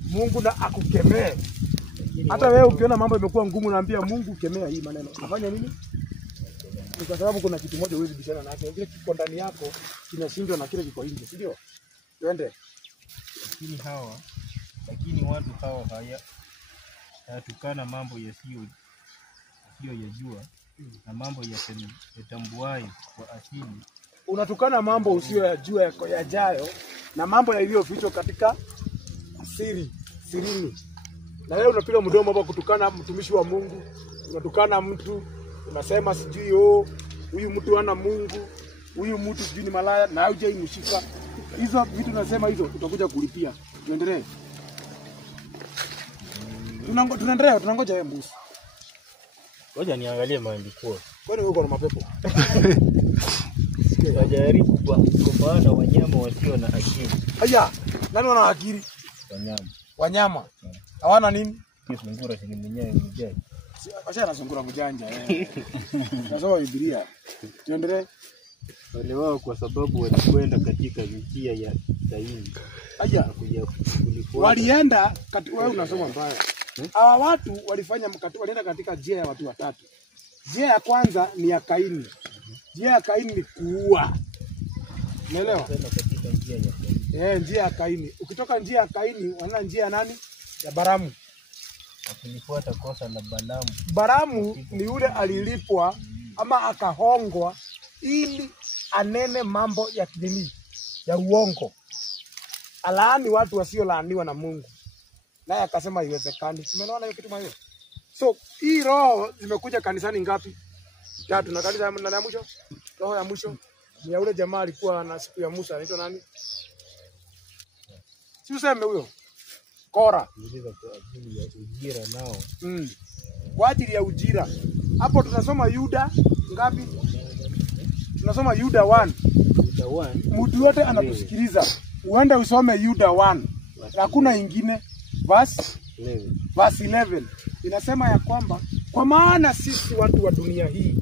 Mungu na akukemee. Hata wewe ukiona mambo yamekuwa ngumu naambia Mungu kemea hii maneno. Afanya nini? Ni kwa sababu kuna kitu moja huwezi bishana nacho. Kile kiko ndani yako kinashindwa na kile kiko nje, si ndio? Twende. Lakini watu hawa hayatukana mambo yasiyo yajua na mambo yatambuayo kwa asili. Unatukana mambo usiyoyajua yajayo na mambo yaliyofichwa katika sirini. Na wewe unapiga mdomo hapa kutukana mtumishi wa Mungu, unatukana mtu, unasema sijui huyu mtu hana Mungu, huyu mtu sijui ni malaya na haujaimshika. Hizo vitu unasema hizo utakuja kulipia. Tuendelee. Tunaendelea, tunangoja wewe mbusi. Ngoja niangalie maandiko. Kwani wewe uko na mapepo? Tajaribu kwa maana wanyama wasio na akili. Haya, nani wana akili? Wanyama. Hawana nini? Sungura ni mwenyewe mjanja. Acha na sungura mjanja Nasoma Biblia. Tuendelee. Wale wao kwa sababu walikwenda katika njia ya Kaini. Haya, walienda wewe unasoma mbaya. Hawa watu walienda katika njia ya watu watatu. Njia ya kwanza ni ya Kaini. Njia ya Kaini ni kuua. Unaelewa? Katika njia ya Kaini. Njia ya Kaini. Ukitoka njia ya Kaini wanaenda njia ya nani? Ya Balamu. Akilifuata kosa la Balamu. Balamu ni yule alilipwa ama akahongwa ili anene mambo ya kidini ya uongo. Alaani watu wasiolaaniwa na Mungu. Naye akasema haiwezekani. Umeona hiyo kitu hiyo? So, hii roho zimekuja kanisani ngapi? 3. Na kanisa ya mwisho? Roho ya mwisho ni ya yule jamaa alikuwa na siku ya Musa, anaitwa nani? Si useme huyo? Kora. Kwa ajili ya ujira nao. Kwa ajili ya ujira. Hapo tunasoma Yuda ngapi? Tunasoma Yuda 1. Mtu yote anatusikiliza. Uende usome Yuda 1. Hakuna ingine. Verse 11. Inasema ya kwamba kwa maana sisi watu wa dunia hii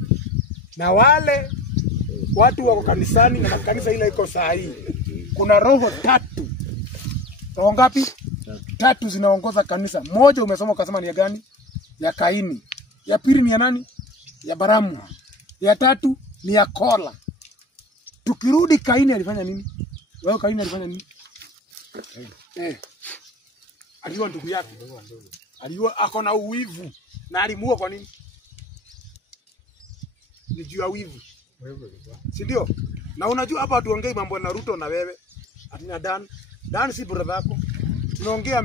na wale watu wako kanisani na kanisa ile iko saa hii, kuna roho 3. Roho ngapi? 3 zinaongoza kanisa. Moja umesoma ukasema ni ya gani? Ya Kaini. Ya pili ni ya nani? Ya Balamu. Ya 3 ni ya Kora. Tukirudi Kaini alifanya nini? Wewe Kaini alifanya nini? Aliua ndugu yake. Aliua, ako na uwivu. Na alimuua kwa nini? Ni juu ya wivu. Si ndio? Na unajua hapa tuongei mambo na Ruto na wewe. Atina Dan si brother yako. Tunaongea